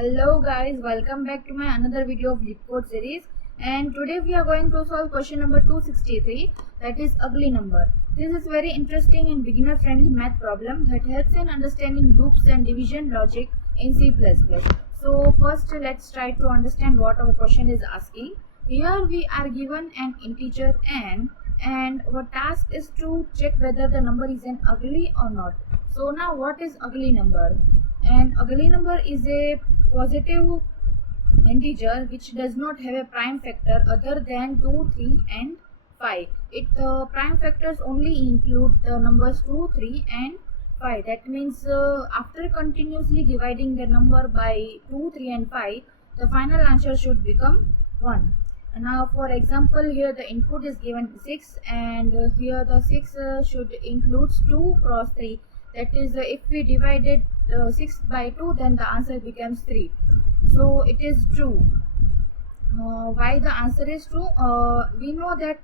Hello guys, welcome back to my another video of LeetCode series, and today we are going to solve question number 263, that is ugly number. This is very interesting and beginner friendly math problem that helps in understanding loops and division logic in C++. So first let's try to understand what our question is asking. Here we are given an integer n and our task is to check whether the number is an ugly or not. So now what is ugly number? An ugly number is a positive integer which does not have a prime factor other than 2, 3 and 5. Prime factors only include the numbers 2, 3 and 5. That means after continuously dividing the number by 2, 3 and 5, the final answer should become 1. And now for example, here the input is given 6 and here the 6 should includes 2 cross 3. That is if we divided 6 by 2, then the answer becomes 3. So it is true. Why the answer is true? We know that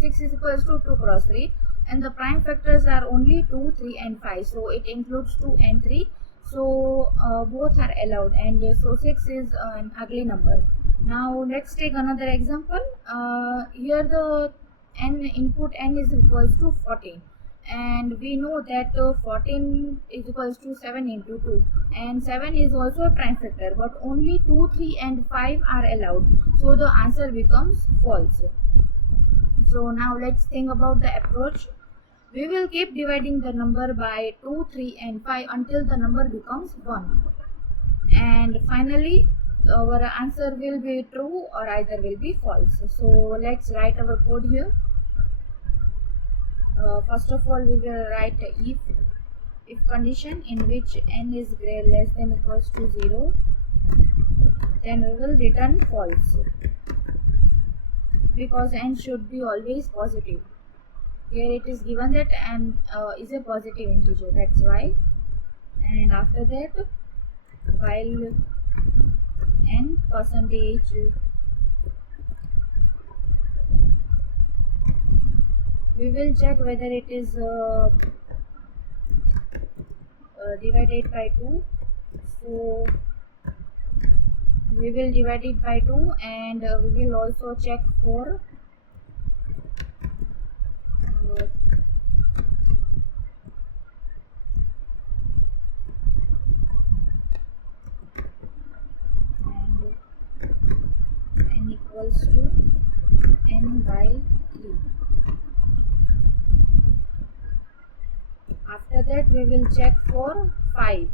6 is equals to 2 cross 3 and the prime factors are only 2, 3 and 5. So it includes 2 and 3. So both are allowed, and so 6 is an ugly number. Now let's take another example. Here the input n is equals to 14, and we know that 14 is equals to 7 into 2, and 7 is also a prime factor, but only 2, 3 and 5 are allowed, so the answer becomes false. So now let's think about the approach. We will keep dividing the number by 2, 3 and 5 until the number becomes 1, and finally our answer will be true or either will be false. So let's write our code here. First of all, we will write if condition in which n is less than equals to 0, then we will return false, because n should be always positive. Here it is given that n is a positive integer, that's why. And after that, while n percentage we will check whether it is divided by 2. So we will divide it by 2, and we will also check for n equals to n by 3. After that, we will check for 5.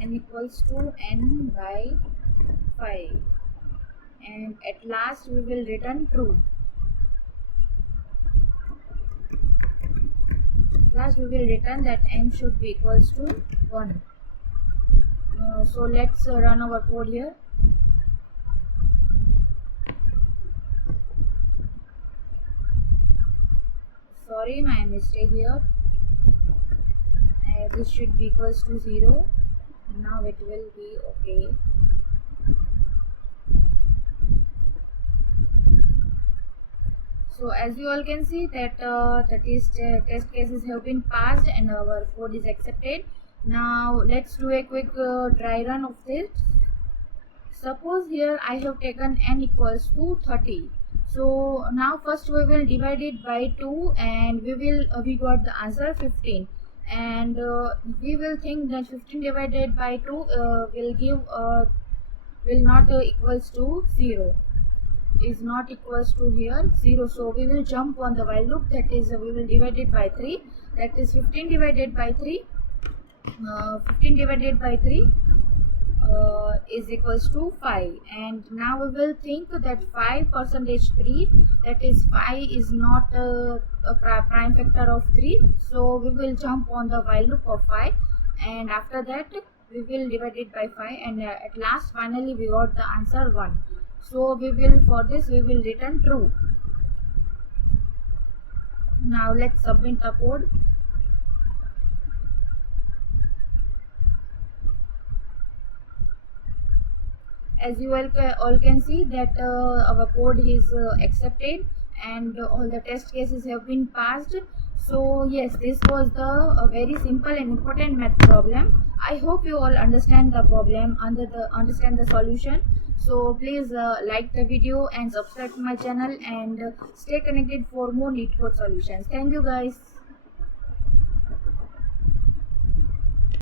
N equals to n by 5. And at last, we will return true. Last, we will return that n should be equals to 1. So let's run our code here. Sorry, my mistake here. This should be equals to 0. Now it will be okay. So as you all can see that the test cases have been passed and our code is accepted. Now let's do a quick dry run of this. Suppose here I have taken n equals to 30. So now first we will divide it by 2, and we got the answer 15, and we will think that 15 divided by 2 will not equals to 0, is not equals to here 0. So we will jump on the while loop, that is we will divide it by 3, that is 15 divided by 3. 15 divided by 3 is equals to 5, and now we will think that 5 percentage 3, that is 5 is not a prime factor of 3, so we will jump on the while loop of 5, and after that we will divide it by 5, and at last finally we got the answer 1. So we will return true. Now let's submit the code. As you all can see that our code is accepted, and all the test cases have been passed. So yes, this was the very simple and important math problem. I hope you all understand the problem, understand the solution. So please like the video and subscribe to my channel, and stay connected for more LeetCode solutions. Thank you guys.